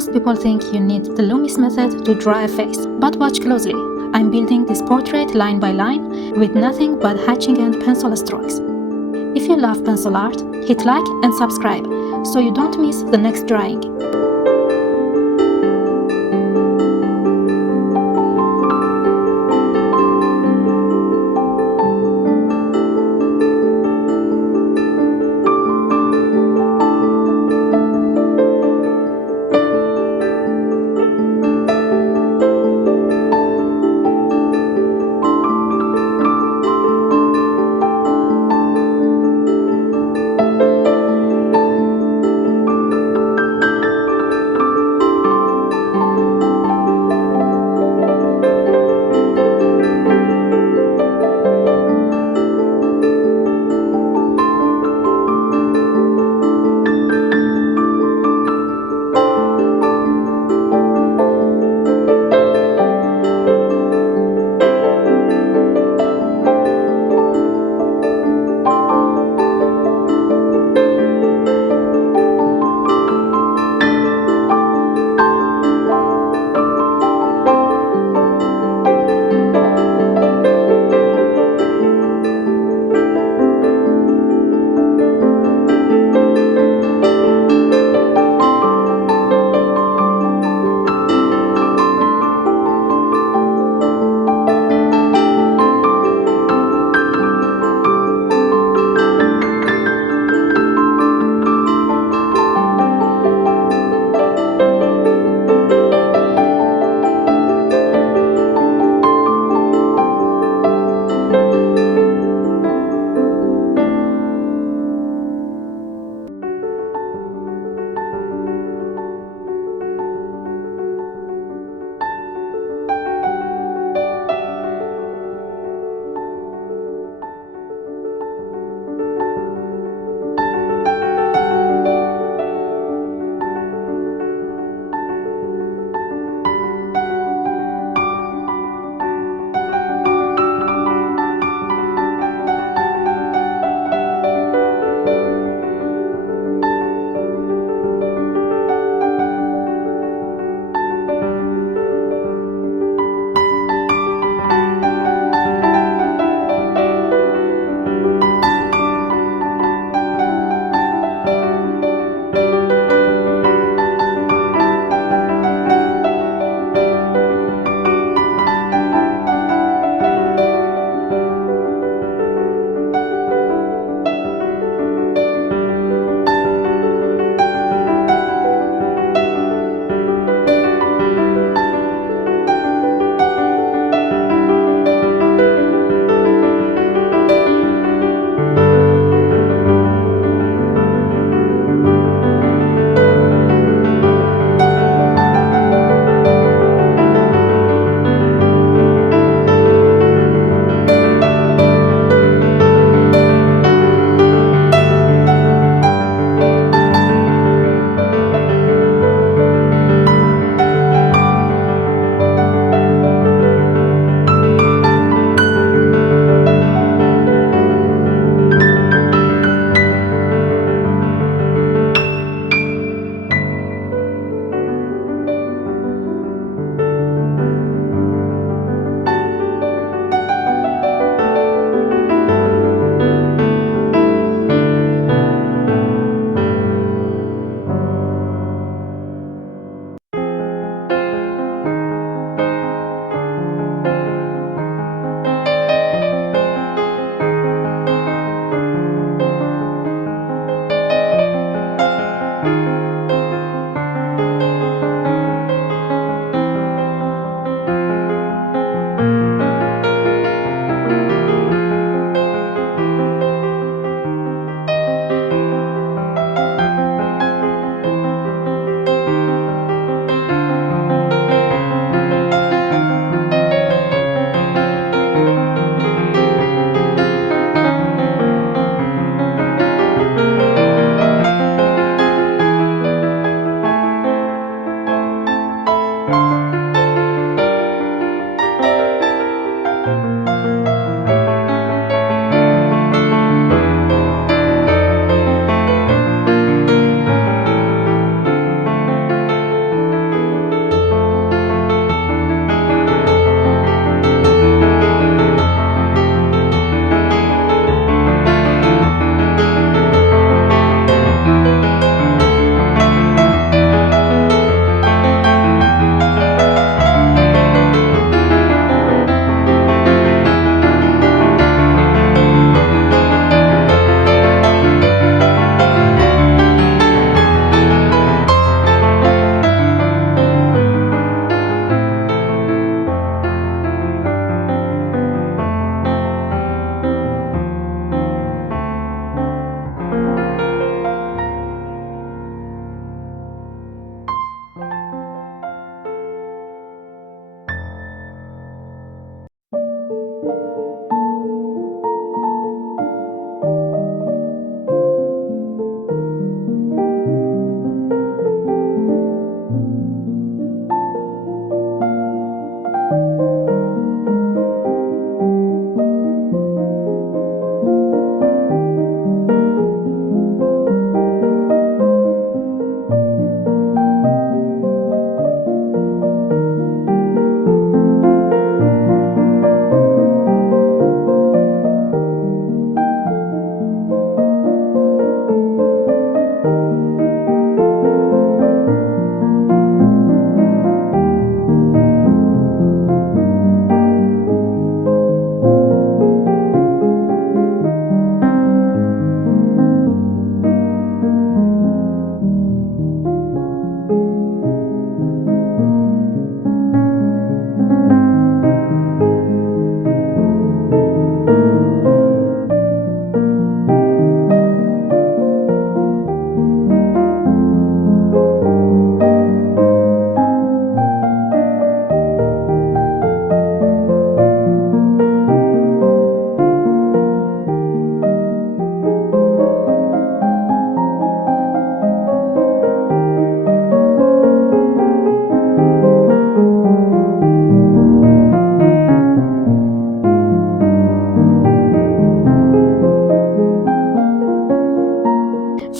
Most people think you need the Loomis method to draw a face, but watch closely. I'm building this portrait line by line with nothing but hatching and pencil strokes. If you love pencil art, hit like and subscribe so you don't miss the next drawing.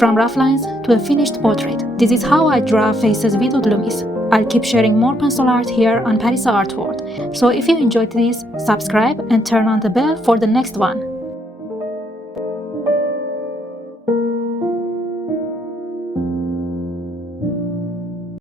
from rough lines to a finished portrait. This is how I draw faces with Loomis. I'll keep sharing more pencil art here on Parisa Art World. So if you enjoyed this, subscribe and turn on the bell for the next one.